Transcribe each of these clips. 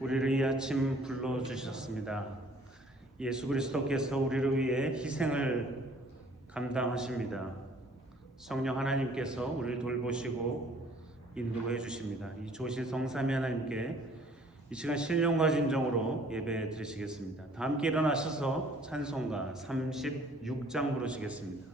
우리를 이 아침 불러주셨습니다. 예수 그리스도께서 우리를 위해 희생을 감당하십니다. 성령 하나님께서 우리를 돌보시고 인도해 주십니다. 이 조실 성삼위 하나님께 이 시간 신령과 진정으로 예배 드리시겠습니다. 다 함께 일어나셔서 찬송가 36장 부르시겠습니다.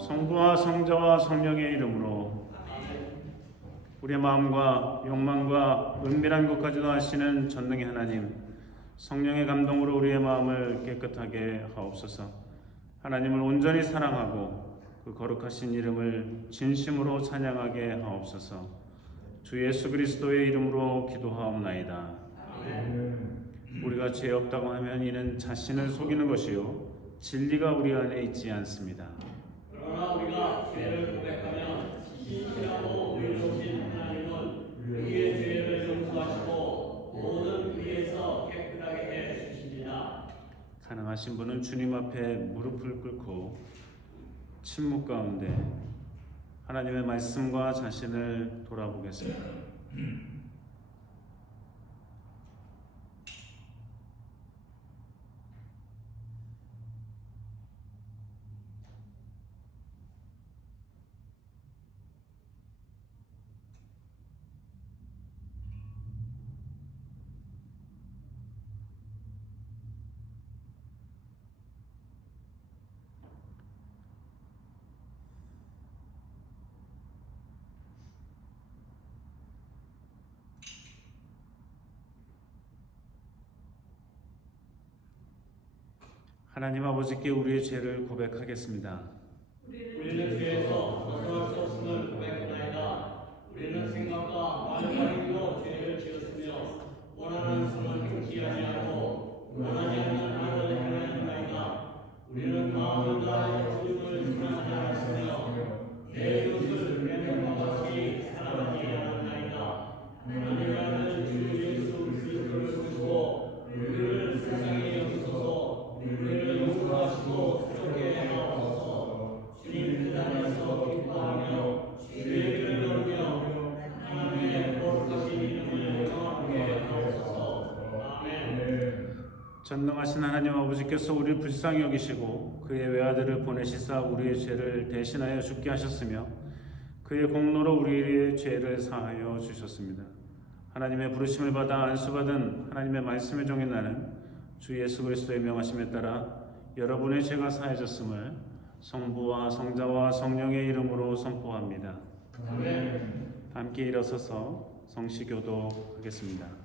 성부와 성자와 성령의 이름으로 우리의 마음과 욕망과 은밀한 것까지도 아시는 전능의 하나님, 성령의 감동으로 우리의 마음을 깨끗하게 하옵소서. 하나님을 온전히 사랑하고 그 거룩하신 이름을 진심으로 찬양하게 하옵소서. 주 예수 그리스도의 이름으로 기도하옵나이다. 우리가 죄 없다고 하면 이는 자신을 속이는 것이요 진리가 우리 안에 있지 않습니다. 그러나 우리가 죄를 고백하면 진실하고 의로우신 하나님은 우리의 죄를 용서하시고 모든 불의에서 깨끗하게 해 주십니다. 가능하신 분은 주님 앞에 무릎을 꿇고 침묵 가운데 하나님의 말씀과 자신을 돌아보겠습니다. 하나님 아버지께 우리의 죄를 고백하겠습니다. 우리는 죄에서 벗어날 수 없음을 고백하나이다. 우리는 생각과 말과 힘으로 죄를 지었으며 원하는 성을 행치 아니하고 원하지 않는 악을 행하였나이다. 우리는 마음을 다하여 주님을 사랑하지 않았으며 내 이웃을 내 몸과 같이 사랑하지 않았나이다. 하나님의 아들 주 예수 그리스도를 주시고 우리를 세상에 여기소서. 우리를 용서하시고 그렇게 하옵소서. 주님 그 자리에 전능하신 하나님 아버지께서 우리를 불쌍히 여기시고 그의 외아들을 보내시사 우리의 죄를 대신하여 죽게 하셨으며 그의 공로로 우리의 죄를 사하여 주셨습니다. 하나님의 부르심을 받아 안수받은 하나님의 말씀의 종인 나는 주 예수 그리스도의 명하심에 따라 여러분의 죄가 사해졌음을 성부와 성자와 성령의 이름으로 선포합니다. 아멘. 함께 일어서서 성시교도하겠습니다.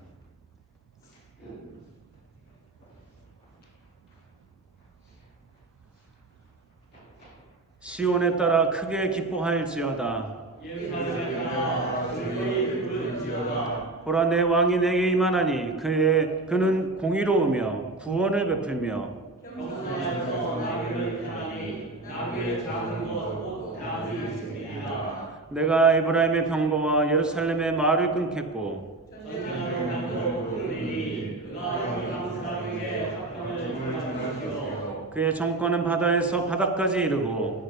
시온에 따라 크게 기뻐할지어다. 예루살렘에 따라 즐거이 부를지어다. 보라 내 왕이 내게 임하나니 그는 공의로우며 구원을 베풀며 평산에서 나귀를 타니 나귀의 작은 것곧 나귀 있습니다. 내가 에브라임의 병거와 예루살렘의 말을 끊겠고 전쟁하는 남도 부르리니 그가 이방 사람에게 합함을 전할 것이요 그의 정권은 바다에서 바다까지 이르고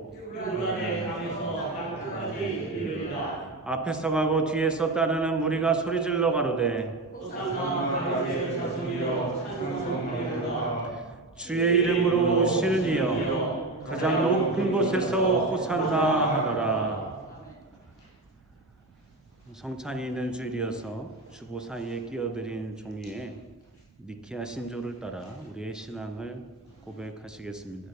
요단의 강에서 땅끝까지 이르리라. 앞에서 가고 뒤에서 따르는 무리가 소리질러 가로되 호산나 다윗의 자손이여 찬송하리로다. 주의 이름으로 오시는 이여 가장 높은 곳에서 호산나 하더라. 성찬이 있는 주일이어서 주보 사이에 끼어들인 종이에 니키아 신조를 따라 우리의 신앙을 고백하시겠습니다.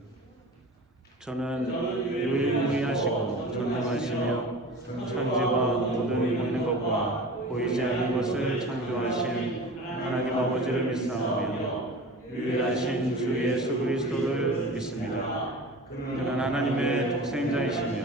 저는 유일무이하시고 전능하시며 천지와 모든 보이는 것과 보이지 않는 것을 창조하신 하나님 아버지를 믿사오며 유일하신 주 예수 그리스도를 믿습니다. 그는 하나님의 독생자이시며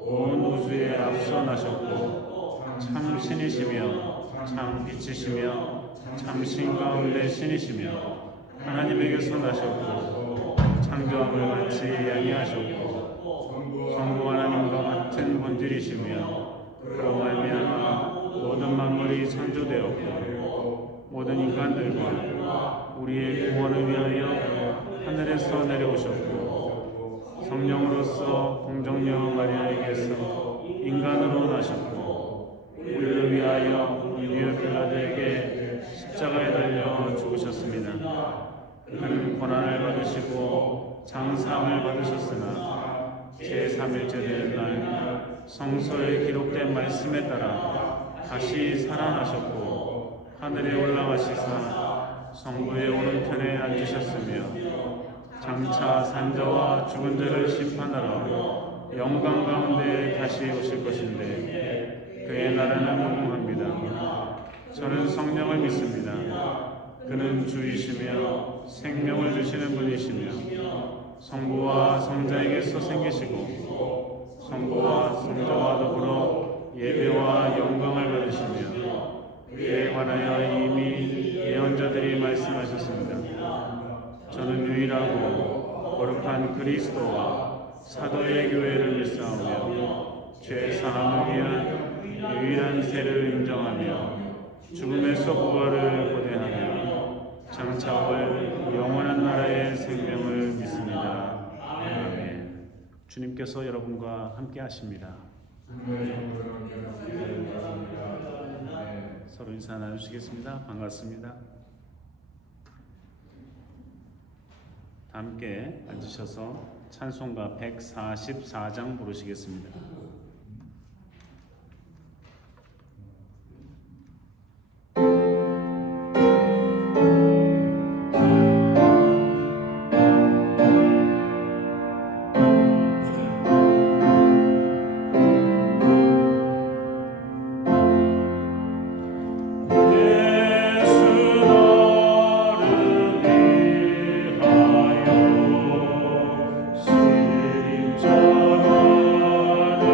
온 우주에 앞서 나셨고 참 신이시며 참 빛이시며 참 신 가운데 신이시며 하나님에게서 나셨고 창조함을 같이 양해하셨고 성부 하나님과 같은 본질이시며 그로 말미암아 모든 만물이 창조되었고 모든 인간들과 우리의 구원을 위하여 하늘에서 내려오셨고 성령으로서 공정녀 마리아에게서 인간으로 나셨고 우리를 위하여 본디오 빌라도에게 십자가에 달려 죽으셨습니다. 그는 고난을 받으시고 장사함을 받으셨으나 제3일째 되는 날 성서에 기록된 말씀에 따라 다시 살아나셨고 하늘에 올라가시사 성부의 오른편에 앉으셨으며 장차 산자와 죽은 자를 심판하러 영광 가운데 다시 오실 것인데 그의 나라는 무궁합니다. 저는 성령을 믿습니다. 그는 주이시며 생명을 주시는 분이시며 성부와 성자에게서 생기시고 성부와 성자와 더불어 예배와 영광을 받으시며 그에 관하여 이미 예언자들이 말씀하셨습니다. 저는 유일하고 거룩한 그리스도와 사도의 교회를 믿사오며 죄 사함을 위한 유일한 세를 인정하며 죽음에서 부활을 고대하며 장차 올 영원한 나라의 생명을 믿습니다. 아멘. 주님께서 여러분과 함께 하십니다. 서로 인사 나누시겠습니다. 반갑습니다. 함께 앉으셔서 찬송가 144장 부르시겠습니다. 주님 전하는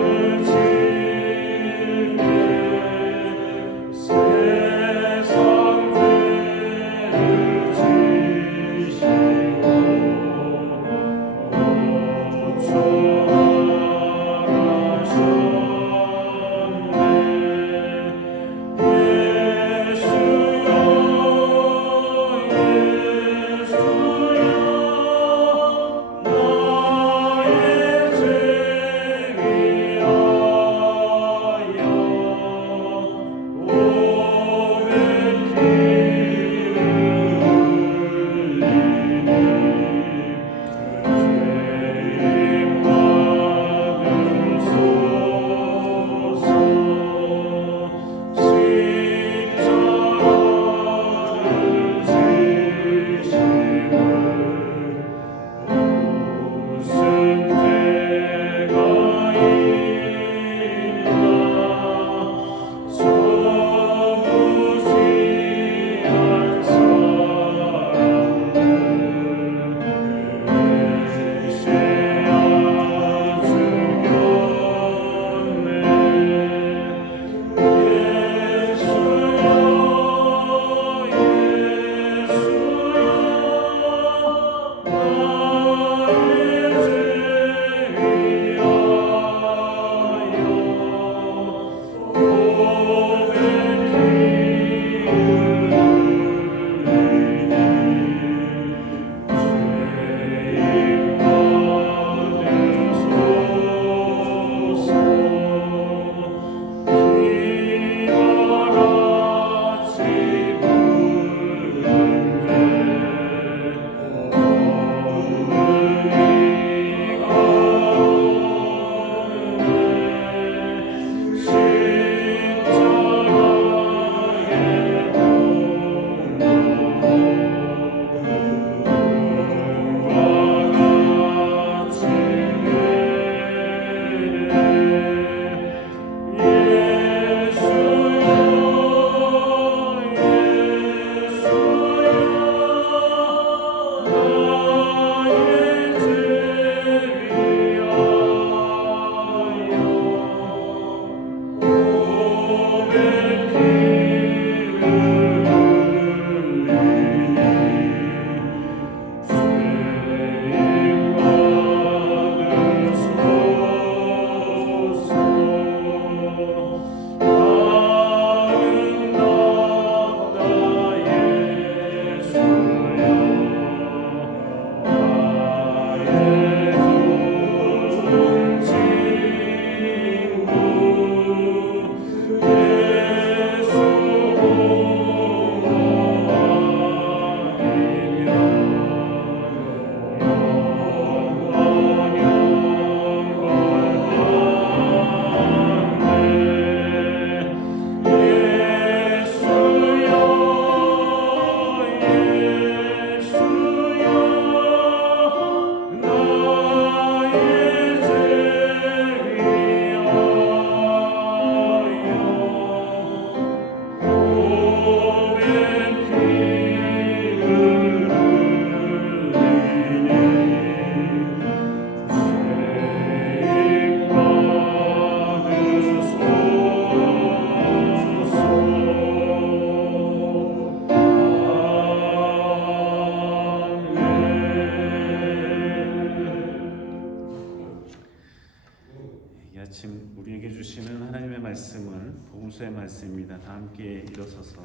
10절의 말씀입니다. 다 함께 일어서서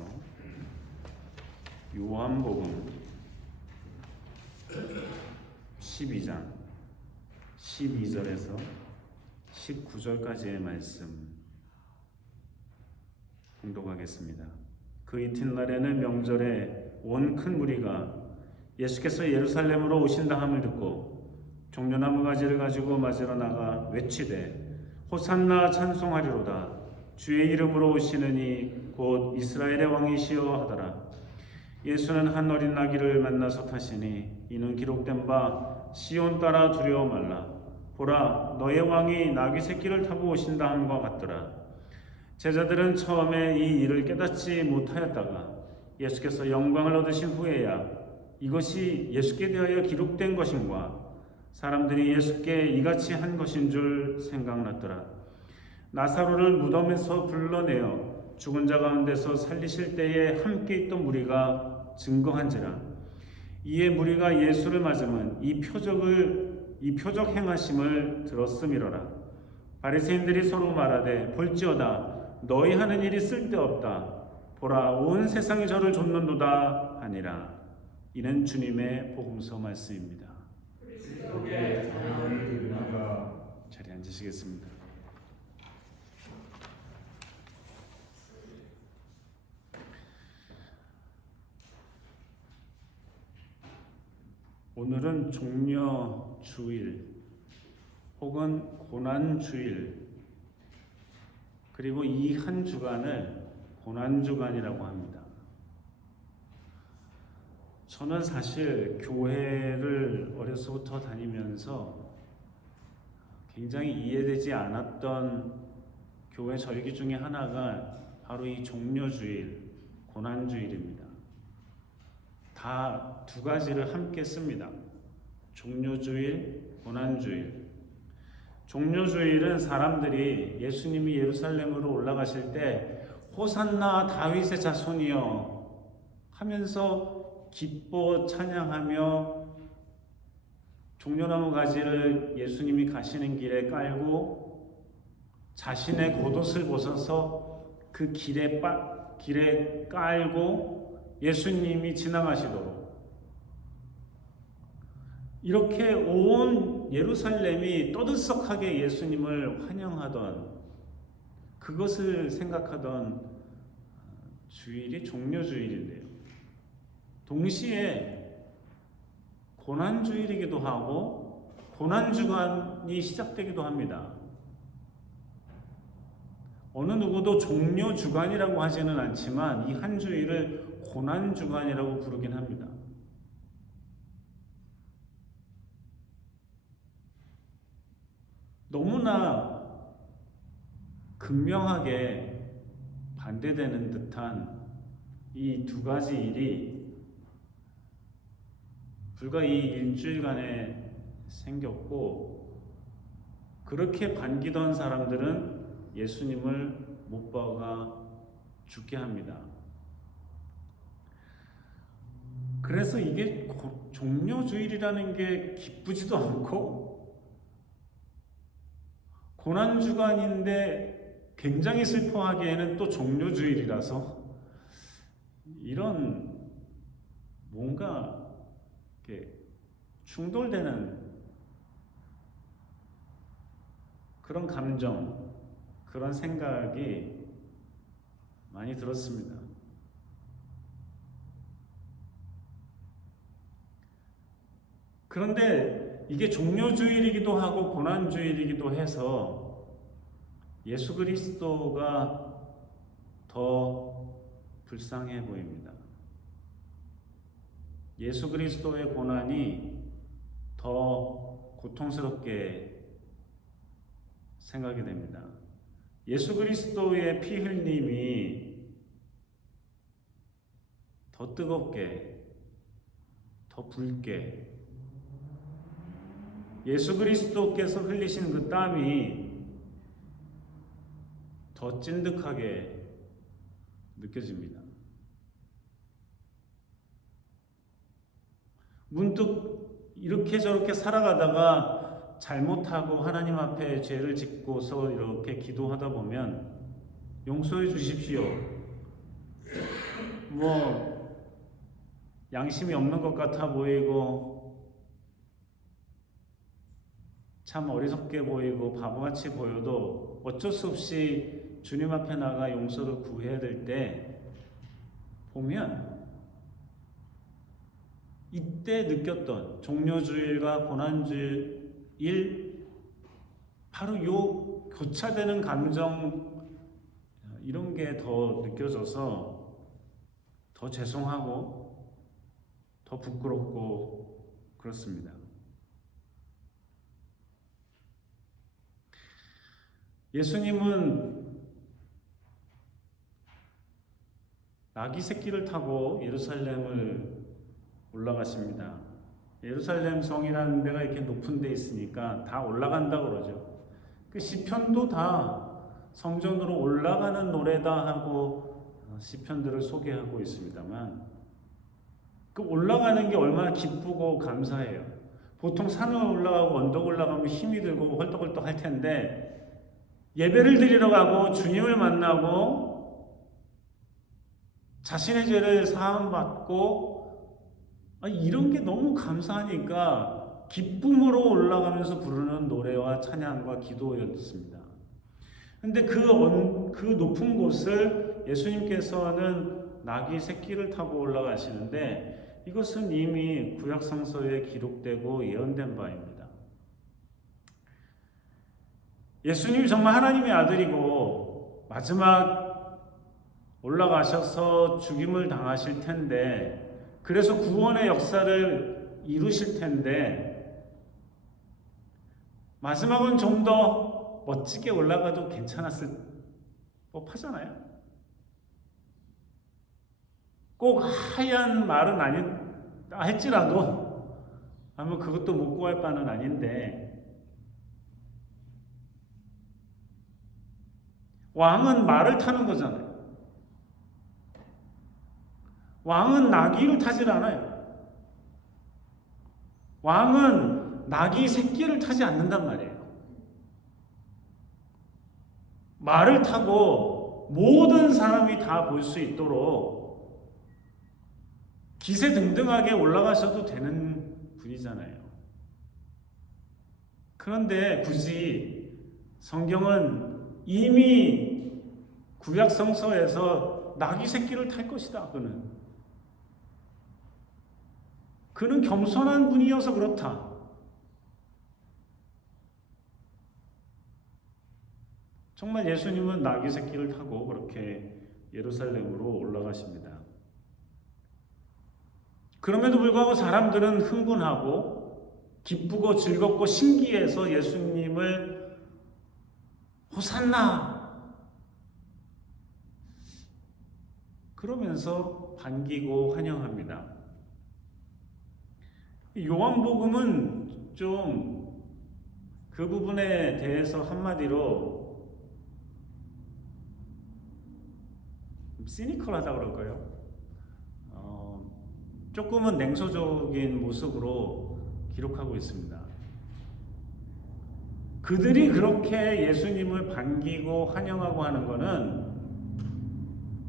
요한복음 12장 12절에서 19절까지의 말씀 봉독하겠습니다. 그 이튿날에는 명절에 온 큰 무리가 예수께서 예루살렘으로 오신다 함을 듣고 종려나무 가지를 가지고 맞으러 나가 외치되 호산나 찬송하리로다 주의 이름으로 오시느니 곧 이스라엘의 왕이시여 하더라. 예수는 한 어린 나귀를 만나서 타시니 이는 기록된 바 시온 따라 두려워 말라 보라 너의 왕이 나귀 새끼를 타고 오신다 함과 같더라. 제자들은 처음에 이 일을 깨닫지 못하였다가 예수께서 영광을 얻으신 후에야 이것이 예수께 대하여 기록된 것인가 사람들이 예수께 이같이 한 것인 줄 생각났더라. 나사로를 무덤에서 불러내어 죽은 자 가운데서 살리실 때에 함께 있던 무리가 증거한지라. 이에 무리가 예수를 맞으면 이 표적 행하심을 들었음이로라. 바리새인들이 서로 말하되 볼지어다 너희 하는 일이 쓸데없다 보라 온 세상이 저를 좇는도다 하니라. 이는 주님의 복음서 말씀입니다. 자리에 앉으시겠습니다. 오늘은 종려주일 혹은 고난주일 그리고 이 한 주간을 고난주간이라고 합니다. 저는 사실 교회를 어려서부터 다니면서 굉장히 이해되지 않았던 교회 절기 중에 하나가 바로 이 종려주일, 고난주일입니다. 다 두 가지를 함께 씁니다. 종려주일, 고난주일. 종려주일은 사람들이 예수님이 예루살렘으로 올라가실 때 호산나 다윗의 자손이여 하면서 기뻐 찬양하며 종려나무 가지를 예수님이 가시는 길에 깔고 자신의 겉옷을 벗어서 그 길에 깔고 예수님이 지나가시도록 이렇게 온 예루살렘이 떠들썩하게 예수님을 환영하던 그것을 생각하던 주일이 종려주일인데요. 동시에 고난주일이기도 하고 고난주간이 시작되기도 합니다. 어느 누구도 종려주간이라고 하지는 않지만 이 한 주일을 고난주간이라고 부르긴 합니다. 너무나 극명하게 반대되는 듯한 이 두 가지 일이 불과 이 일주일간에 생겼고 그렇게 반기던 사람들은 예수님을 못 박아 죽게 합니다. 그래서 이게 종려주일이라는 게 기쁘지도 않고 고난주간인데 굉장히 슬퍼하기에는 또 종려주일이라서 이런 뭔가 이렇게 충돌되는 그런 감정, 그런 생각이 많이 들었습니다. 그런데 이게 종려주일이기도 하고 고난주일이기도 해서 예수 그리스도가 더 불쌍해 보입니다. 예수 그리스도의 고난이 더 고통스럽게 생각이 됩니다. 예수 그리스도의 피 흘림이 더 뜨겁게, 더 붉게 예수 그리스도께서 흘리신 그 땀이 더 찐득하게 느껴집니다. 문득 이렇게 저렇게 살아가다가 잘못하고 하나님 앞에 죄를 짓고서 이렇게 기도하다 보면 용서해 주십시오. 뭐 양심이 없는 것 같아 보이고 참 어리석게 보이고 바보같이 보여도 어쩔 수 없이 주님 앞에 나가 용서를 구해야 될 때 보면 이때 느꼈던 종료주일과 고난주일 바로 요 교차되는 감정 이런 게 더 느껴져서 더 죄송하고 더 부끄럽고 그렇습니다. 예수님은 나귀 새끼를 타고 예루살렘을 올라가십니다. 예루살렘 성이라는 데가 이렇게 높은 데 있으니까 다 올라간다고 그러죠. 그 시편도 다 성전으로 올라가는 노래다 하고 시편들을 소개하고 있습니다만 그 올라가는 게 얼마나 기쁘고 감사해요. 보통 산을 올라가고 언덕 올라가면 힘이 들고 헐떡헐떡 할 텐데 예배를 드리러 가고 주님을 만나고 자신의 죄를 사함받고 이런 게 너무 감사하니까 기쁨으로 올라가면서 부르는 노래와 찬양과 기도였습니다. 근데 그 높은 곳을 예수님께서는 나귀 새끼를 타고 올라가시는데 이것은 이미 구약성서에 기록되고 예언된 바입니다. 예수님이 정말 하나님의 아들이고 마지막 올라가셔서 죽임을 당하실 텐데 그래서 구원의 역사를 이루실 텐데 마지막은 좀 더 멋지게 올라가도 괜찮았을 법하잖아요. 꼭 하얀 말은 할지라도 아마 그것도 못 구할 바는 아닌데 왕은 말을 타는 거잖아요. 왕은 나귀를 타질 않아요. 왕은 나귀 새끼를 타지 않는단 말이에요. 말을 타고 모든 사람이 다 볼 수 있도록 기세등등하게 올라가셔도 되는 분이잖아요. 그런데 굳이 성경은 이미 구약 성서에서 나귀 새끼를 탈 것이다. 그는 겸손한 분이어서 그렇다. 정말 예수님은 나귀 새끼를 타고 그렇게 예루살렘으로 올라가십니다. 그럼에도 불구하고 사람들은 흥분하고 기쁘고 즐겁고 신기해서 예수님을 호산나 그러면서 반기고 환영합니다. 요한복음은 좀 그 부분에 대해서 한마디로 시니컬하다 그럴까요? 조금은 냉소적인 모습으로 기록하고 있습니다. 그들이 그렇게 예수님을 반기고 환영하고 하는 것은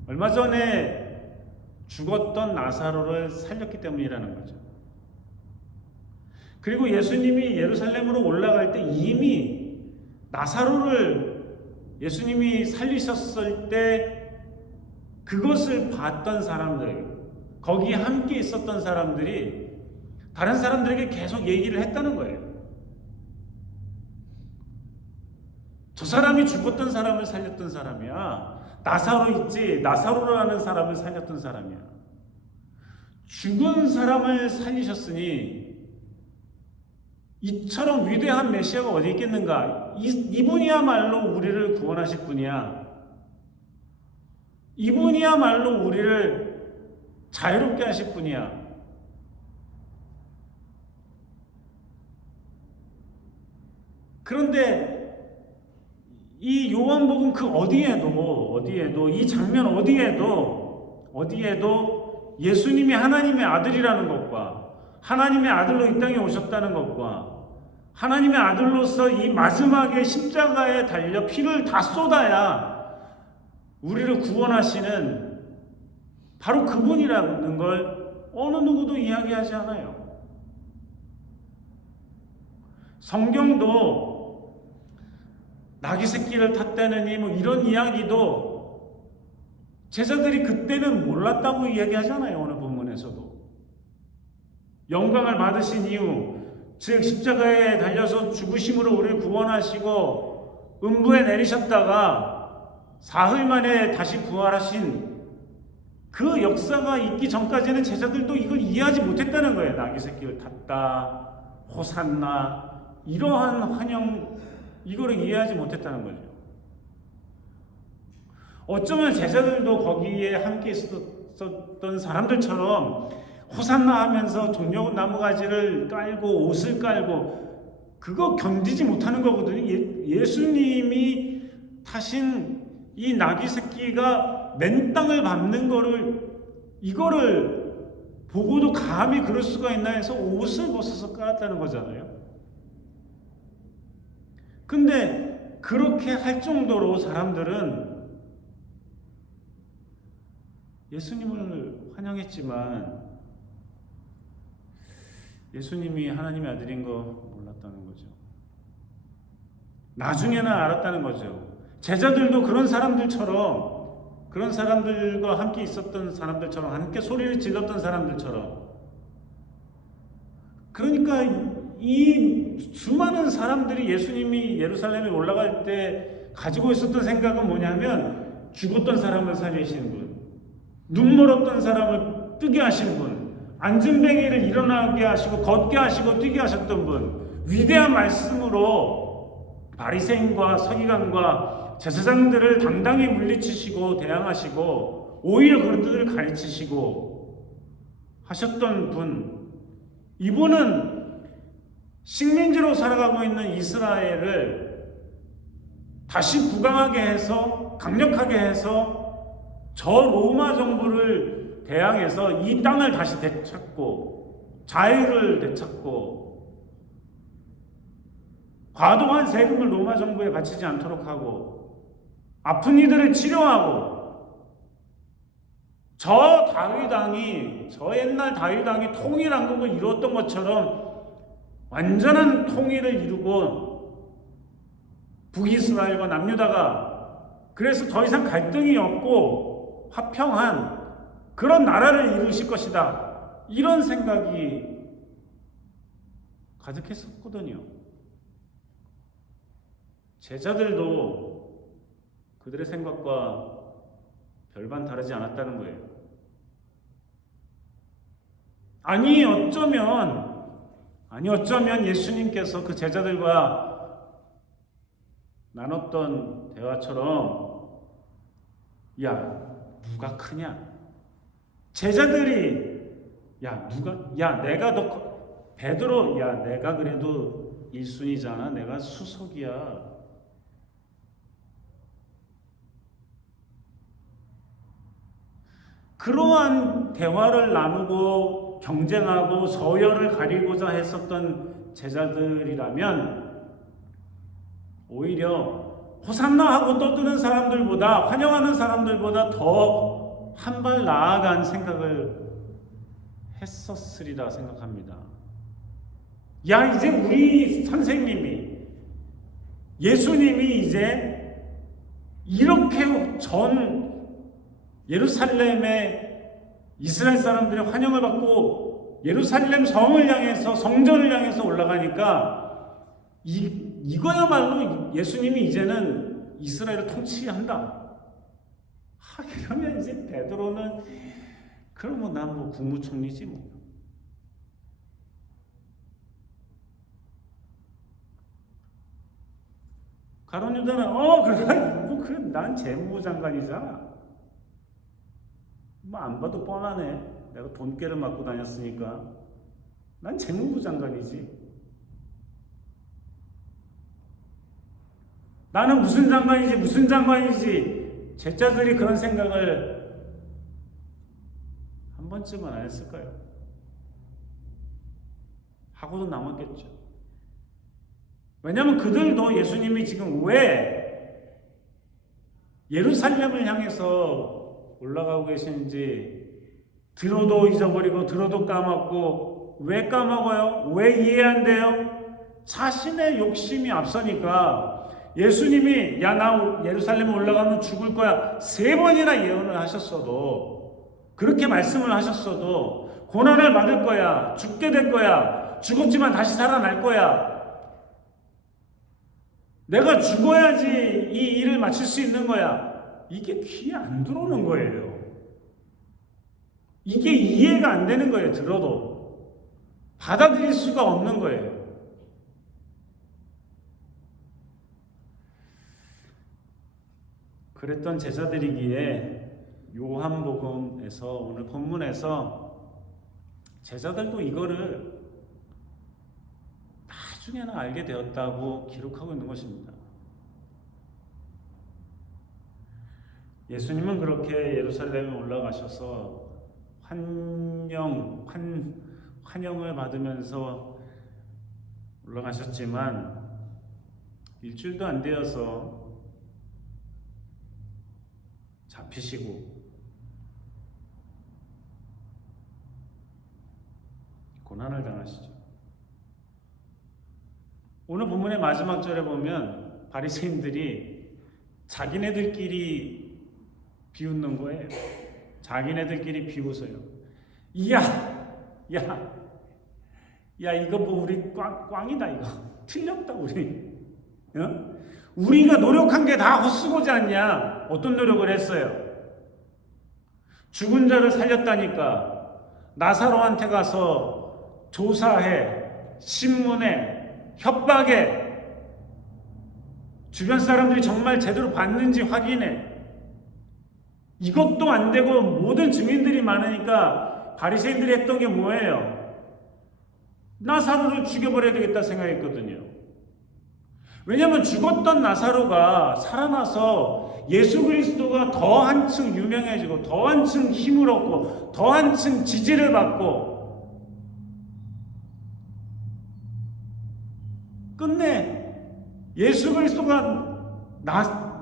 얼마 전에 죽었던 나사로를 살렸기 때문이라는 거죠. 그리고 예수님이 예루살렘으로 올라갈 때 이미 나사로를 예수님이 살리셨을 때 그것을 봤던 사람들, 거기에 함께 있었던 사람들이 다른 사람들에게 계속 얘기를 했다는 거예요. 저 사람이 죽었던 사람을 살렸던 사람이야. 나사로 있지, 나사로라는 사람을 살렸던 사람이야. 죽은 사람을 살리셨으니 이처럼 위대한 메시아가 어디 있겠는가? 이분이야말로 우리를 구원하실 분이야. 이분이야말로 우리를 자유롭게 하실 분이야. 그런데 이 요한복음 그 어디에도 이 장면 어디에도 예수님이 하나님의 아들이라는 것과 하나님의 아들로 이 땅에 오셨다는 것과 하나님의 아들로서 이 마지막에 십자가에 달려 피를 다 쏟아야 우리를 구원하시는 바로 그분이라는 걸 어느 누구도 이야기하지 않아요. 성경도 나귀 새끼를 탔다느니 뭐 이런 이야기도 제자들이 그때는 몰랐다고 이야기하잖아요. 어느 본문에서도. 영광을 받으신 이후, 즉 십자가에 달려서 죽으심으로 우리를 구원하시고 음부에 내리셨다가 사흘 만에 다시 부활하신 그 역사가 있기 전까지는 제자들도 이걸 이해하지 못했다는 거예요. 나귀 새끼를 탔다, 호산나, 이러한 환영, 이거를 이해하지 못했다는 거죠. 어쩌면 제자들도 거기에 함께 있었던 사람들처럼 호산나 하면서 종려나무가지를 깔고 옷을 깔고 그거 견디지 못하는 거거든요. 예수님이 타신 이 나귀 새끼가 맨 땅을 밟는 이거를 보고도 감히 그럴 수가 있나 해서 옷을 벗어서 깔았다는 거잖아요. 근데 그렇게 할 정도로 사람들은 예수님을 환영했지만 예수님이 하나님의 아들인 거 몰랐다는 거죠. 나중에는 알았다는 거죠. 제자들도 그런 사람들과 함께 있었던 사람들처럼, 함께 소리를 질렀던 사람들처럼, 그러니까 이 수많은 사람들이 예수님이 예루살렘에 올라갈 때 가지고 있었던 생각은 뭐냐면 죽었던 사람을 살리시는 분, 눈 멀었던 사람을 뜨게 하신 분, 안진뱅이를 일어나게 하시고 걷게 하시고 뛰게 하셨던 분, 위대한 말씀으로 바리새인과 서기관과 제사장들을 당당히 물리치시고 대항하시고 오히려 그들을 가르치시고 하셨던 분, 이분은 식민지로 살아가고 있는 이스라엘을 다시 부강하게 해서 강력하게 해서 저 로마 정부를 대항해서 이 땅을 다시 되찾고 자유를 되찾고 과도한 세금을 로마 정부에 바치지 않도록 하고 아픈 이들을 치료하고 저 옛날 다윗왕이 통일한국을 이루었던 것처럼 완전한 통일을 이루고 북이스라엘과 남유다가 그래서 더 이상 갈등이 없고 화평한 그런 나라를 이루실 것이다. 이런 생각이 가득했었거든요. 제자들도 그들의 생각과 별반 다르지 않았다는 거예요. 아니 어쩌면 예수님께서 그 제자들과 나눴던 대화처럼 야, 누가 크냐? 제자들이 베드로, 내가 그래도 1순위잖아. 내가 수석이야. 그러한 대화를 나누고 경쟁하고 서열을 가리고자 했었던 제자들이라면 오히려 호산나 하고 떠드는 사람들보다, 환영하는 사람들보다 더 한 발 나아간 생각을 했었으리라 생각합니다. 이제 우리 선생님이, 예수님이 이제 이렇게 전 예루살렘의 이스라엘 사람들의 환영을 받고 예루살렘 성을 향해서, 성전을 향해서 올라가니까 이거야말로 예수님이 이제는 이스라엘을 통치한다. 그러면 이제 베드로는 그러면 난 국무총리지 뭐. 가룟 유다는 그래 난 재무부 장관이잖아. 안 봐도 뻔하네. 내가 돈깨를 맞고 다녔으니까 난 재무부 장관이지. 나는 무슨 장관이지. 제자들이 그런 생각을 한 번쯤은 안 했을까요? 하고도 남았겠죠. 왜냐하면 그들도 예수님이 지금 왜 예루살렘을 향해서 올라가고 계시는지 들어도 잊어버리고 들어도 까먹고, 왜 까먹어요? 왜 이해 안 돼요? 자신의 욕심이 앞서니까 예수님이 야, 나 예루살렘 올라가면 죽을 거야 3번이나 예언을 하셨어도, 그렇게 말씀을 하셨어도, 고난을 받을 거야, 죽게 될 거야, 죽었지만 다시 살아날 거야, 내가 죽어야지 이 일을 마칠 수 있는 거야, 이게 귀에 안 들어오는 거예요. 이게 이해가 안 되는 거예요. 들어도 받아들일 수가 없는 거예요. 그랬던 제자들이기에 요한복음에서, 오늘 본문에서 제자들도 이거를 나중에는 알게 되었다고 기록하고 있는 것입니다. 예수님은 그렇게 예루살렘에 올라가셔서 환영을 받으면서 올라가셨지만 일주일도 안 되어서 잡히시고 고난을 당하시죠. 오늘 본문의 마지막 절에 보면 바리새인들이 자기네들끼리 비웃는 거예요. 자기네들끼리 비웃어요. 야, 이거 뭐 우리 꽝이다, 이거. 틀렸다, 우리. 어? 우리가 노력한 게 다 헛수고지 않냐? 어떤 노력을 했어요? 죽은 자를 살렸다니까 나사로한테 가서 조사해, 신문해, 협박해, 주변 사람들이 정말 제대로 봤는지 확인해. 이것도 안 되고 모든 증인들이 많으니까 바리새인들이 했던 게 뭐예요? 나사로를 죽여버려야 되겠다 생각했거든요. 왜냐하면 죽었던 나사로가 살아나서 예수 그리스도가 더 한층 유명해지고 더 한층 힘을 얻고 더 한층 지지를 받고 끝내 예수 그리스도가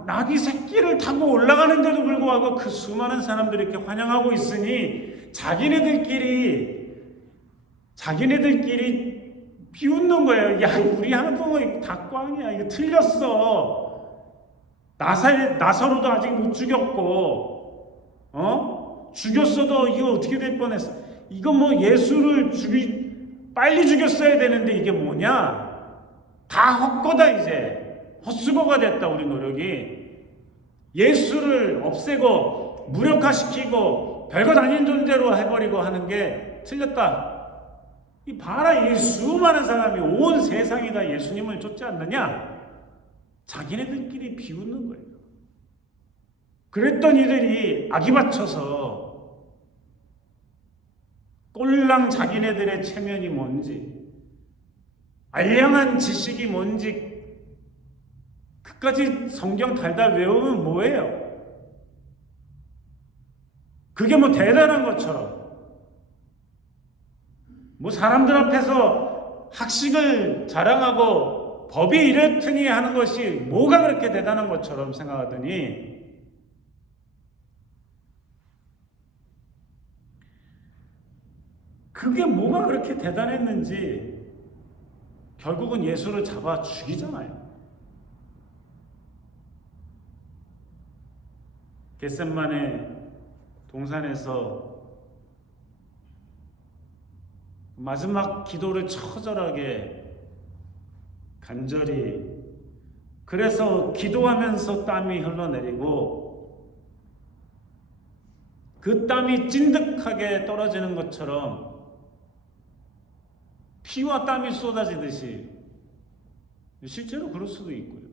나귀 새끼를 타고 올라가는데도 불구하고 그 수많은 사람들이 이렇게 환영하고 있으니 자기네들끼리 비웃는 거예요. 야, 우리 하는 거 다 꽝이야. 이거 틀렸어. 나사로도 아직 못 죽였고, 죽였어도 이거 어떻게 될 뻔했어. 이거 뭐 예수를 빨리 죽였어야 되는데 이게 뭐냐? 다 헛거다 이제. 헛수고가 됐다 우리 노력이. 예수를 없애고 무력화시키고 별것 아닌 존재로 해버리고 하는 게 틀렸다. 이 봐라, 이 수많은 사람이 온 세상이 다 예수님을 쫓지 않느냐? 자기네들끼리 비웃는 거예요. 그랬던 이들이 악이 받쳐서 꼴랑 자기네들의 체면이 뭔지, 알량한 지식이 뭔지 그까지 성경 달달 외우면 뭐예요? 그게 뭐 대단한 것처럼, 뭐 사람들 앞에서 학식을 자랑하고 법이 이렇더니 하는 것이 뭐가 그렇게 대단한 것처럼 생각하더니 그게 뭐가 그렇게 대단했는지 결국은 예수를 잡아 죽이잖아요. 겟세마네 동산에서 마지막 기도를 처절하게 간절히, 그래서 기도하면서 땀이 흘러내리고 그 땀이 찐득하게 떨어지는 것처럼 피와 땀이 쏟아지듯이, 실제로 그럴 수도 있고요.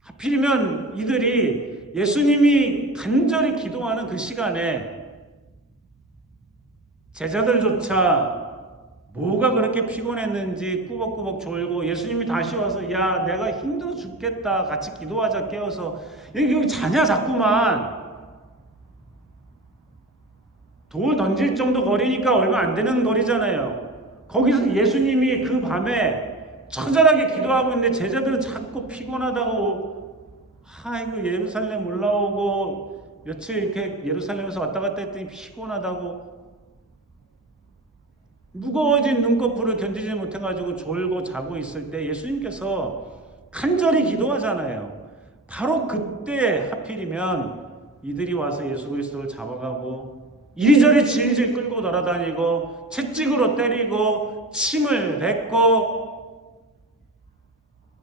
하필이면 이들이 예수님이 간절히 기도하는 그 시간에 제자들조차 뭐가 그렇게 피곤했는지 꾸벅꾸벅 졸고 예수님이 다시 와서 야, 내가 힘들어 죽겠다, 같이 기도하자 깨워서, 여기 자냐 자꾸만. 돌 던질 정도 거리니까 얼마 안 되는 거리잖아요. 거기서 예수님이 그 밤에 처절하게 기도하고 있는데 제자들은 자꾸 피곤하다고 아이고 예루살렘 올라오고 며칠 이렇게 예루살렘에서 왔다 갔다 했더니 피곤하다고 무거워진 눈꺼풀을 견디지 못해가지고 졸고 자고 있을 때 예수님께서 간절히 기도하잖아요. 바로 그때 하필이면 이들이 와서 예수 그리스도를 잡아가고 이리저리 질질 끌고 돌아다니고 채찍으로 때리고 침을 뱉고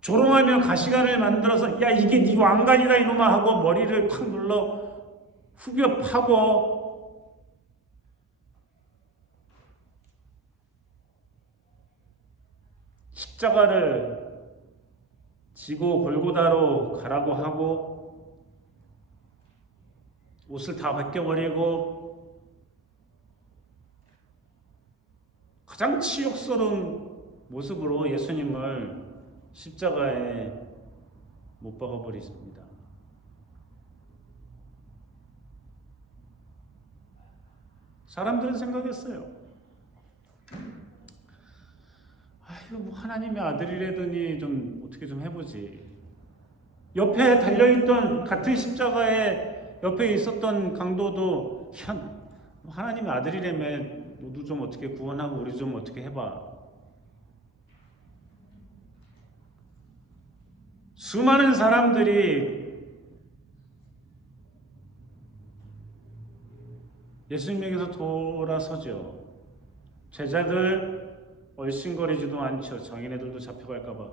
조롱하며 가시관을 만들어서 야 이게 네 왕관이다 이놈아 하고 머리를 탁 눌러 후벼 파고 십자가를 지고 골고다로 가라고 하고 옷을 다 벗겨버리고 가장 치욕스러운 모습으로 예수님을 십자가에 못 박아버리십니다. 사람들은 생각했어요. 이거 뭐 하나님의 아들이라더니 좀 어떻게 좀 해보지. 옆에 달려있던 같은 십자가에 옆에 있었던 강도도 야, 하나님의 아들이라며 너도 좀 어떻게 구원하고 우리 좀 어떻게 해봐. 수많은 사람들이 예수님에게서 돌아서죠. 제자들 얼씬거리지도 않죠. 장인애들도 잡혀갈까봐.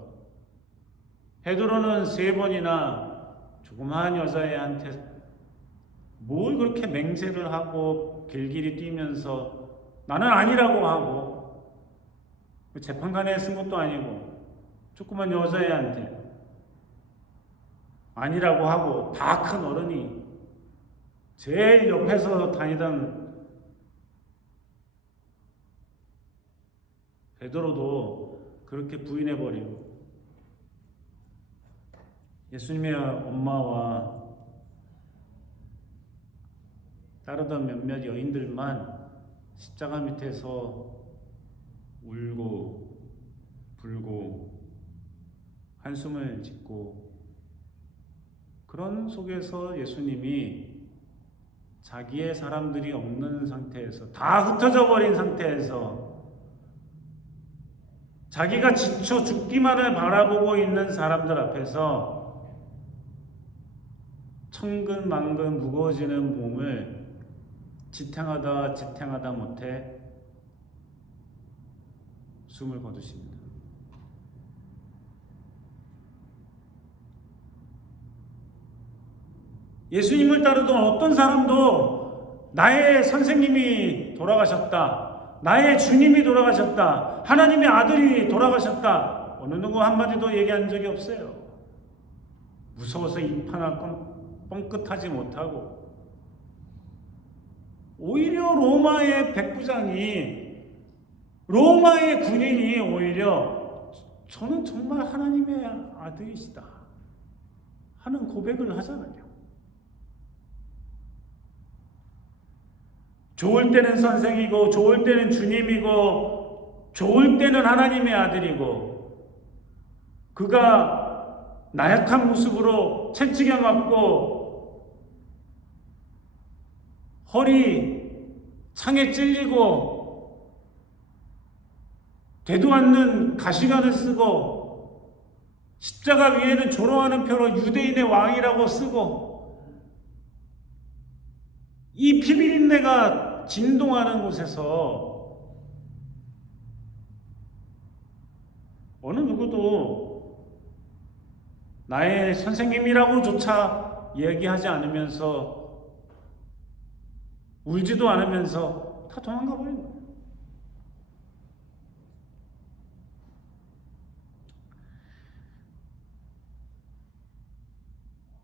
베드로는 3번이나 조그마한 여자애한테 뭘 그렇게 맹세를 하고 길길이 뛰면서 나는 아니라고 하고 재판관에 쓴 것도 아니고 조그만 여자애한테 아니라고 하고 다 큰 어른이 제일 옆에서 다니던 베드로도 그렇게 부인해버리고 예수님의 엄마와 따르던 몇몇 여인들만 십자가 밑에서 울고 불고 한숨을 짓고 그런 속에서 예수님이 자기의 사람들이 없는 상태에서 다 흩어져 버린 상태에서 자기가 지쳐 죽기만을 바라보고 있는 사람들 앞에서 천근만근 무거워지는 몸을 지탱하다 못해 숨을 거두십니다. 예수님을 따르던 어떤 사람도 나의 선생님이 돌아가셨다, 나의 주님이 돌아가셨다, 하나님의 아들이 돌아가셨다, 어느 누구 한마디도 얘기한 적이 없어요. 무서워서 입 하나 뻥끗하지 못하고 오히려 로마의 백부장이, 로마의 군인이 오히려 저는 정말 하나님의 아들이시다 하는 고백을 하잖아요. 좋을 때는 선생이고 좋을 때는 주님이고 좋을 때는 하나님의 아들이고 그가 나약한 모습으로 채찍에 맞고 허리 창에 찔리고 되도 않는 가시관을 쓰고 십자가 위에는 조롱하는 표로 유대인의 왕이라고 쓰고 이 피비린내가 진동하는 곳에서 어느 누구도 나의 선생님이라고조차 얘기하지 않으면서 울지도 않으면서 다 도망가 버린 거예요.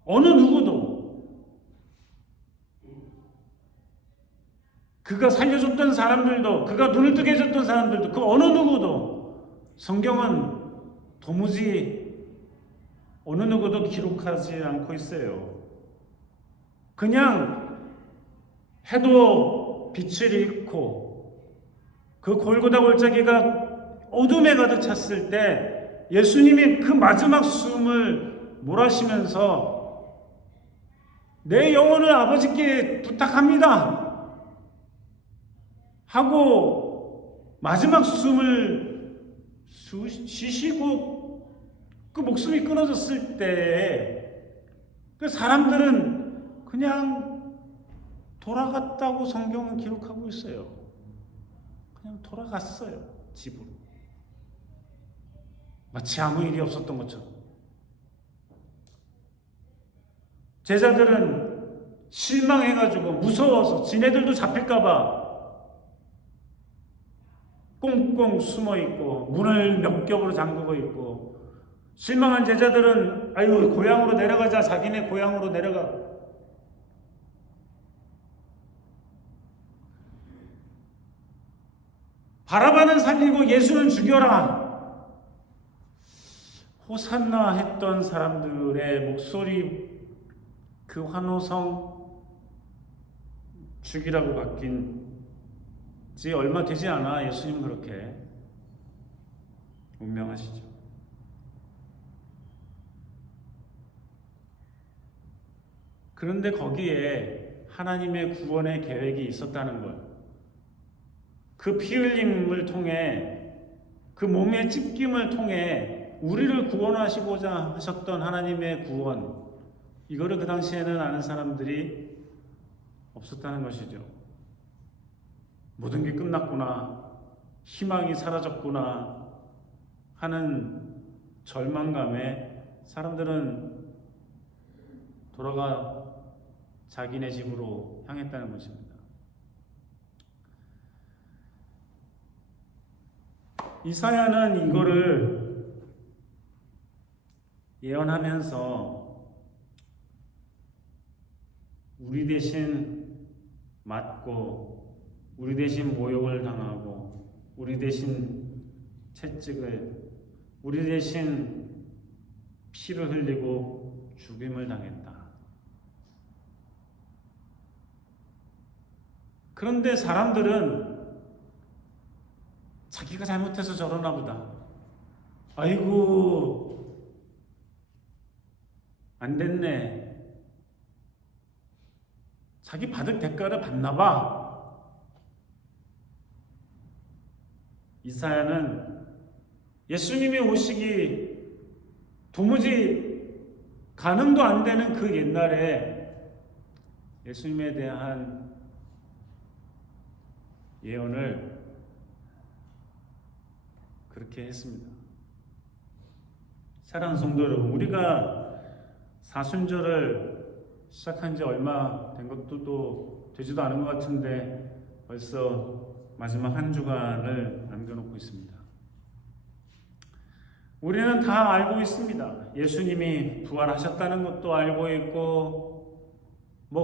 어느 누구도 그가 살려줬던 사람들도, 그가 눈을 뜨게 해줬던 사람들도, 그 어느 누구도 성경은 도무지 어느 누구도 기록하지 않고 있어요. 그냥 해도 빛을 잃고 그 골고다 골짜기가 어둠에 가득 찼을 때 예수님이 그 마지막 숨을 몰아쉬면서 내 영혼을 아버지께 부탁합니다 하고 마지막 숨을 쉬시고 그 목숨이 끊어졌을 때 그 사람들은 그냥 돌아갔다고 성경은 기록하고 있어요. 그냥 돌아갔어요. 집으로. 마치 아무 일이 없었던 것처럼. 제자들은 실망해가지고 무서워서 지네들도 잡힐까봐 꽁꽁 숨어있고 문을 몇 겹으로 잠그고 있고, 실망한 제자들은 아유 고향으로 내려가자, 자기네 고향으로 내려가. 바라바는 살리고 예수는 죽여라. 호산나 했던 사람들의 목소리, 그 환호성 죽이라고 바뀐 지 얼마 되지 않아 예수님 그렇게 운명하시죠. 그런데 거기에 하나님의 구원의 계획이 있었다는 것, 그 피 흘림을 통해, 그 몸의 찢김을 통해 우리를 구원하시고자 하셨던 하나님의 구원, 이거를 그 당시에는 아는 사람들이 없었다는 것이죠. 모든 게 끝났구나, 희망이 사라졌구나 하는 절망감에 사람들은 돌아가 자기네 집으로 향했다는 것입니다. 이사야는 이거를 예언하면서 우리 대신 맞고, 우리 대신 모욕을 당하고, 우리 대신 채찍을, 우리 대신 피를 흘리고 죽임을 당했다. 그런데 사람들은 자기가 잘못해서 저러나 보다, 아이고 안 됐네, 자기 받을 대가를 받나 봐. 이사야는 예수님이 오시기 도무지 가능도 안 되는 그 옛날에 예수님에 대한 예언을 그렇게 했습니다. 사랑하는 성도 여러분, 우리가 사순절을 시작한 지 얼마 된 것도 또 되지도 않은 것 같은데 벌써 마지막 한 주간을 남겨놓고 있습니다. 우리는 다 알고 있습니다. 예수님이 부활하셨다는 것도 알고 있고,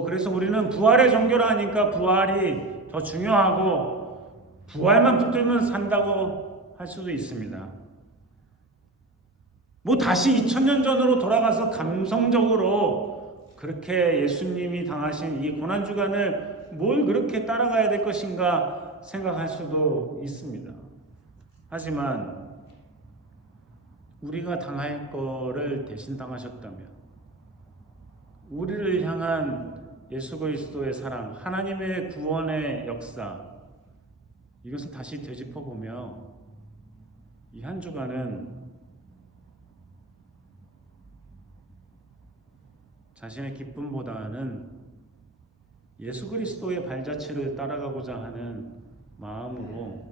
그래서 우리는 부활의 종교라 하니까 부활이 더 중요하고 부활만 붙들면 산다고 할 수도 있습니다. 다시 2000년 전으로 돌아가서 감성적으로 그렇게 예수님이 당하신 이 고난주간을 뭘 그렇게 따라가야 될 것인가 생각할 수도 있습니다. 하지만 우리가 당할 거를 대신 당하셨다면, 우리를 향한 예수 그리스도의 사랑, 하나님의 구원의 역사, 이것을 다시 되짚어보며 이 한 주간은 자신의 기쁨보다는 예수 그리스도의 발자취를 따라가고자 하는 마음으로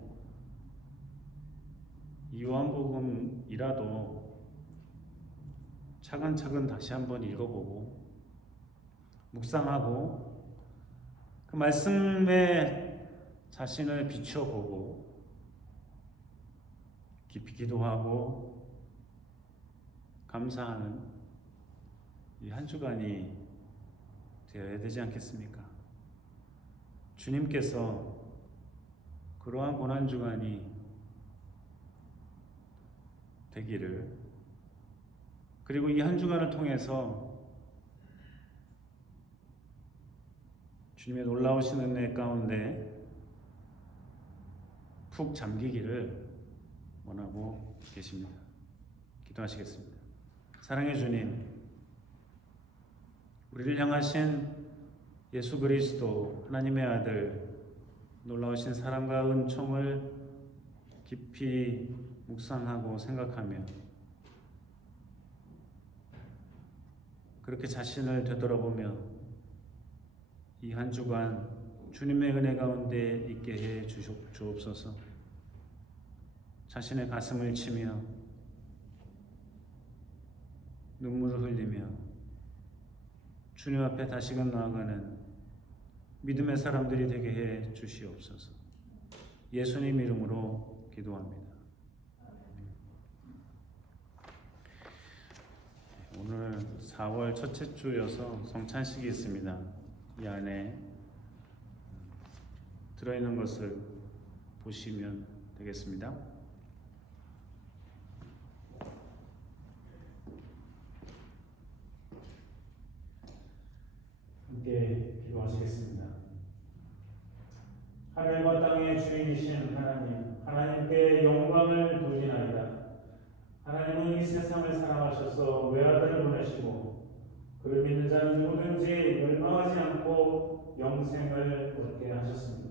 이 요한복음이라도 차근차근 다시 한번 읽어보고 묵상하고 그 말씀에 자신을 비춰보고 깊이 기도하고 감사하는 이 한 주간이 되어야 되지 않겠습니까? 주님께서 그러한 고난주간이 되기를, 그리고 이 한 주간을 통해서 주님의 놀라우신 은혜 가운데 푹 잠기기를 원하고 계십니다. 기도하시겠습니다. 사랑의 주님, 우리를 향하신 예수 그리스도 하나님의 아들 놀라우신 사랑과 은총을 깊이 묵상하고 생각하며 그렇게 자신을 되돌아보며 이 한 주간 주님의 은혜 가운데 있게 해 주옵소서. 자신의 가슴을 치며 눈물을 흘리며 주님 앞에 다시금 나아가는 믿음의 사람들이 되게 해 주시옵소서. 예수님 이름으로 기도합니다. 오늘 4월 첫째 주여서 성찬식이 있습니다. 이 안에 들어있는 것을 보시면 되겠습니다. 함께 기도하시겠습니다. 하늘과 땅의 주인이신 하나님, 하나님께 영광을 돌리나이다. 하나님은 이 세상을 사랑하셔서 외아들을 보내시고 그를 믿는 자는 누구든지 멸망하지 않고 영생을 얻게 하셨습니다.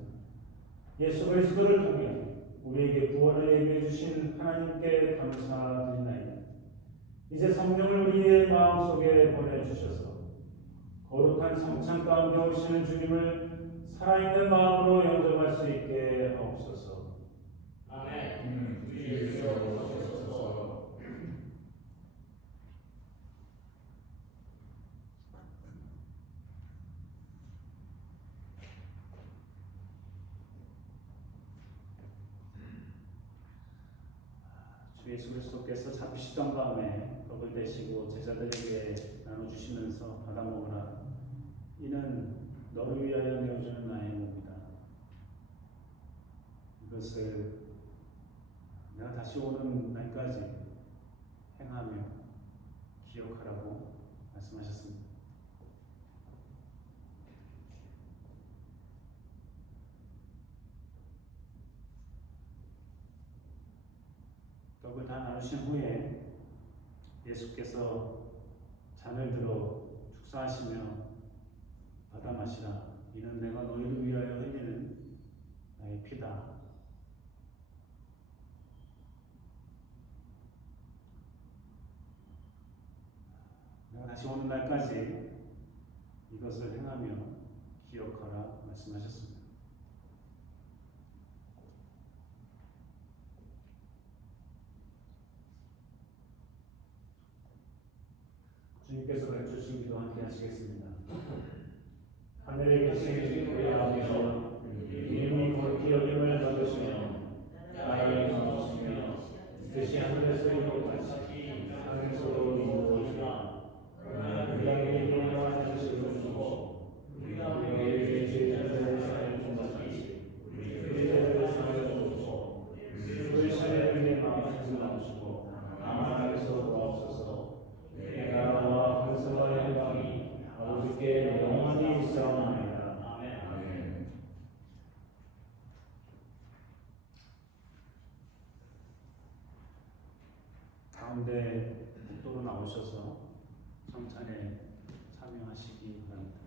예수 그리스도를 통해 우리에게 구원을 예비해 주신 하나님께 감사드리나이다. 이제 성령을 우리의 마음속에 보내주셔서 거룩한 성찬 가운데 오시는 주님을 살아있는 마음으로 영접할 수 있게 하옵소서. 아멘. 주여 주 예수 그리스도께서 잡히시던 밤에 떡을 대시고 제자들에게 나눠주시면서 받아 먹으라. 이는 너를 위하여 내어주는 나의 몸이다. 이것을 내가 다시 오는 날까지 행하며 기억하라고 말씀하셨습니다. 떡을 다 나누신 후에 예수께서 잔을 들어 축사하시며 받아 마시라. 이는 내가 너희를 위하여 흘리는 나의 피다. 내가 다시 오는 날까지 이것을 행하며 기억하라 말씀하셨습니다. 주님께서 가르쳐주신 기도 함께 하시겠습니다. 하늘에 계신 우리 아버지여, 이름이 거룩히 여김을 받으시며 나라를 주시며 뜻이 하늘에서 이루어진 같이 땅에서도 이루어지라. 우리에게 일용할 것을 주시고 우리에게 죄를 사하여 준 같이 우리 죄를 사하여 주옵소서. 우리 시험에 우리의 마음을 하지 마시고 다만 안에서 도와옵소서. 나라와 권세와 영광이 아버지께 영원히 있사옵나이다. 아멘. 가운데 복도로 나오셔서 성찬에 참여하시기 바랍니다.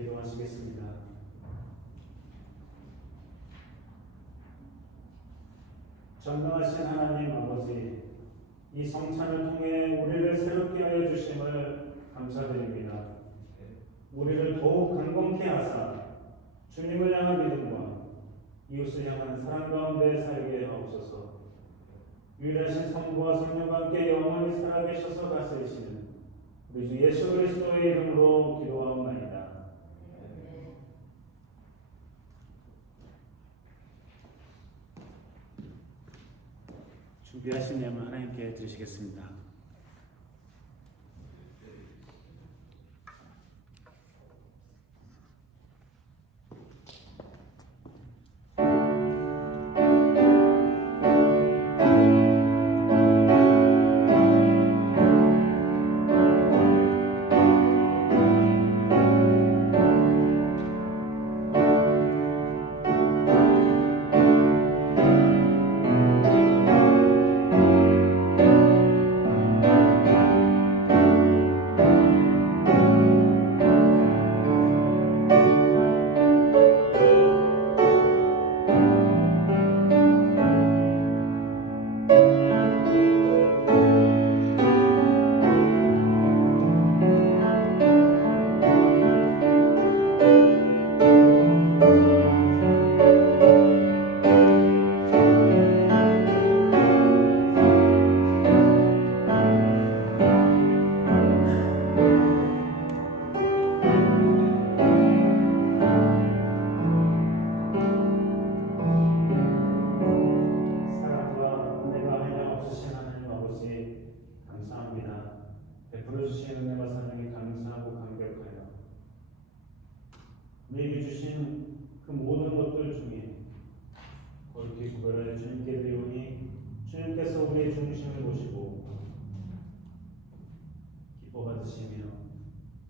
기도하시겠습니다. 전능하신 하나님 아버지, 이 성찬을 통해 우리를 새롭게 하여 주심을 감사드립니다. 우리를 더욱 강건케 하사 주님을 향한 믿음과 이웃을 향한 사랑 가운데 살게 하옵소서. 유일하신 성부와 성령과 함께 영원히 살아계셔서 다스리시는 우리 주 예수 그리스도의 이름으로 기도하옵나이다. 준비하신 예물 하나님께 드리시겠습니다. 베풀어 주신 은혜와 사랑에 감사하고 감격하여 우리에게 주신 그 모든 것들 중에 거룩히 구별하여 주님께 드리오니 주님께서 우리의 중심을 보시고 기뻐 받으시며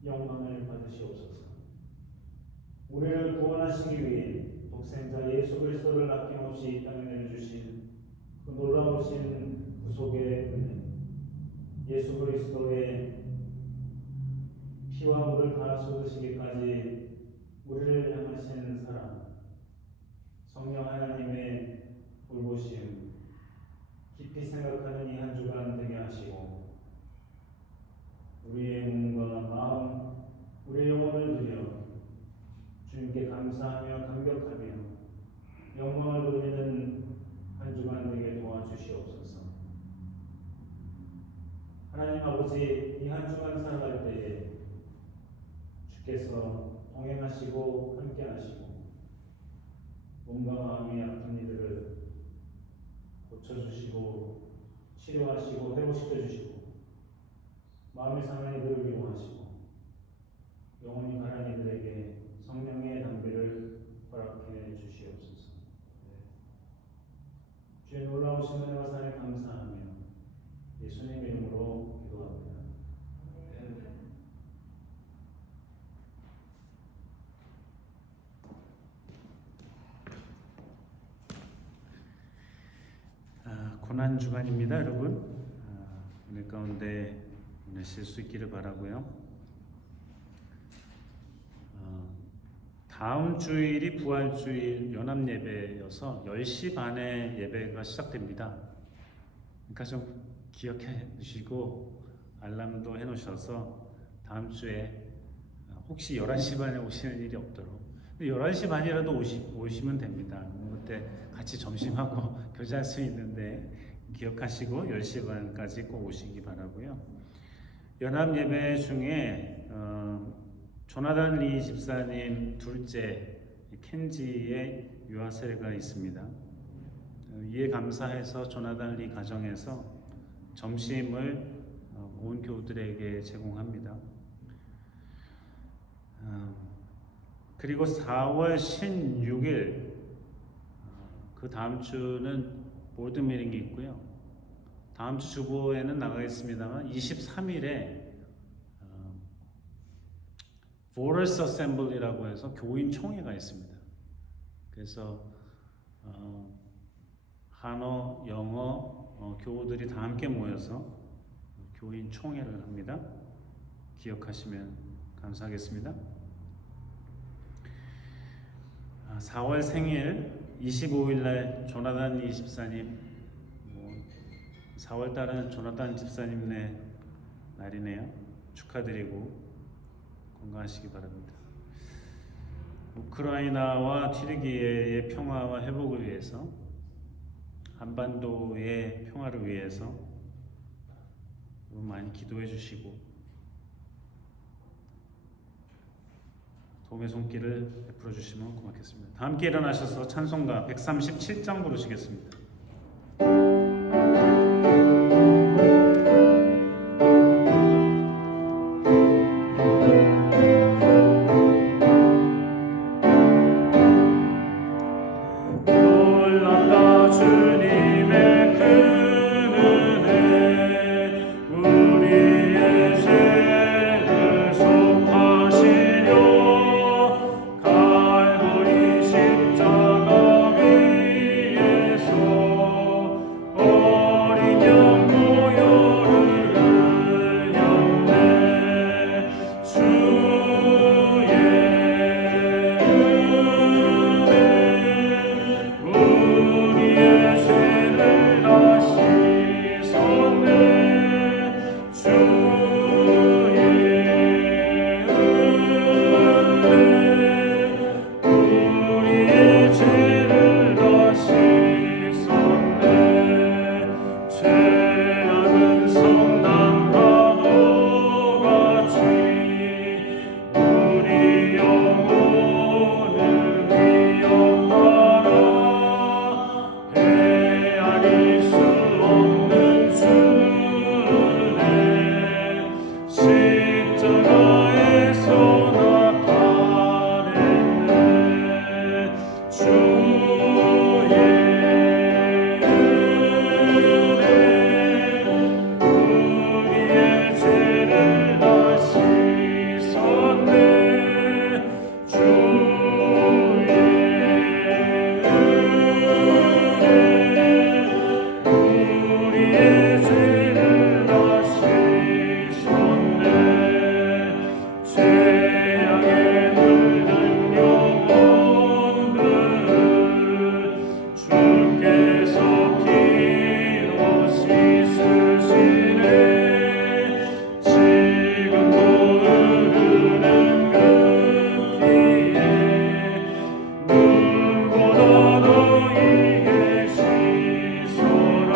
영광을 받으시옵소서. 우리를 구원하시기 위해 독생자 예수 그리스도를 아낌없이 이 땅에 내려주신 그 놀라우신 구속의 은혜, 예수 그리스도의 피와 물을 다 쏟으시기까지 우리를 향하신 사랑, 성령 하나님의 돌보심, 깊이 생각하는 이 한 주간 되게 하시고 우리의 몸과 마음, 우리의 영혼을 드려 주님께 감사하며 감격하며 영광을 돌리는 한 주간 되게 도와주시옵소서. 하나님 아버지, 이 한 주간 살아갈 때에 주께서 동행하시고 함께하시고 몸과 마음이 아픈 이들을 고쳐주시고 치료하시고 회복시켜주시고 마음이 상한 이들을 위로하시고 영혼이 가난 이들에게 성령의 담배를 허락해 주시옵소서. 주의 놀라우신 은혜와 사랑에 감사하며 예수님 이름으로 기도합니다. 고난 주간입니다, 여러분. 은혜 가운데 보내실 수 있기를 바라고요. 다음 주일이 부활주일 연합예배여서 10시 반에 예배가 시작됩니다. 그러니까 좀 기억해 두시고 알람도 해놓으셔서 다음 주에 혹시 11시 반에 오시는 일이 없도록, 11시 반이라도 오시면 됩니다. 그때 같이 점심하고 교제할 수 있는데 기억하시고 10시 반까지 꼭 오시기 바라고요. 연합예배 중에 조나단 리 집사님 둘째 켄지의 유아 세례가 있습니다. 이에 감사해서 조나단 리 가정에서 점심을 온 교우들에게 제공합니다. 그리고 4월 16일 그 다음 주는 보드미팅이 있고요. 다음 주 주보에는 나가겠습니다만 23일에 Voters Assembly라고 해서 교인 총회가 있습니다. 그래서 한어, 영어 교우들이 다 함께 모여서 교인 총회를 합니다. 기억하시면 감사하겠습니다. 4월 생일 25일 날 조나단 24님, 4월 달은 조나단 집사님네 날이네요. 축하드리고 건강하시기 바랍니다. 우크라이나와 튀르기예의 평화와 회복을 위해서, 한반도의 평화를 위해서 많이 기도해 주시고 도움의 손길을 베풀어 주시면 고맙겠습니다. 다 함께 일어나셔서 찬송가 137장 부르시겠습니다. 놀랍다 주님의 큰 은혜, 우리의 죄를 속하시려 갈보리 십자가 위에서 어린 양 보혈을 흘렸네. 주의 우리의 죄를 다 씻었네. 주의 우리의 죄를 다 씻었네. 죄악은 성남과 너같이 우리 영혼을 위협하라. 헤아릴 수 없는 주내 십자가에서 나타냈네. 주의 은혜 우리의 죄를 다 씻었네. 주의 우리의 죄를 다 씻었네. 죄악에 물든 영혼들을 주께서 피로 씻으시네. 지금도 흐르는 그 피에 눈보다 너희에게 씻어라.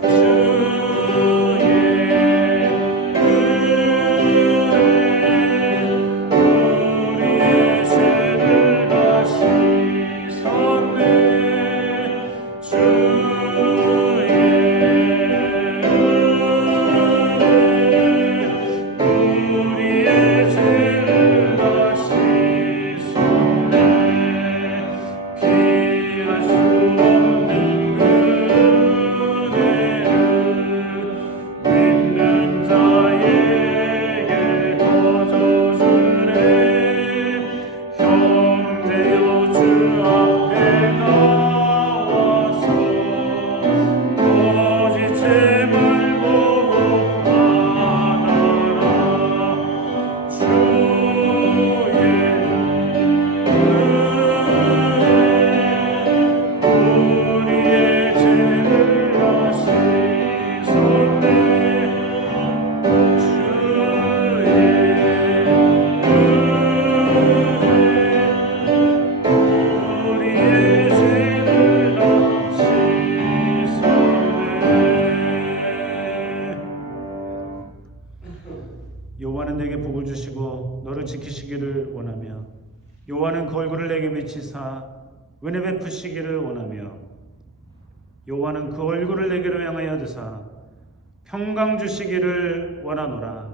주의 은혜 우리의 죄를 다 씻었네. 주의 은혜 우리의 죄를 다 씻었네. 피할 수 없는 그 은혜를 믿는 자에게 거저주네. 형제여 주 앞에 나와서 거짓 제발 보고 받아라. 주의 은혜 우리의 죄를 다 씻었네. 주의 우리의 죄를 다 씻었네. 여호와는 내게 복을 주시고 너를 지키시기를 원하며, 여호와는 그 얼굴을 내게 비치사 은혜 베푸시기를 원하며, 여호와는 그 얼굴을 내게로 향하여 드사 평강 주시기를 원하노라.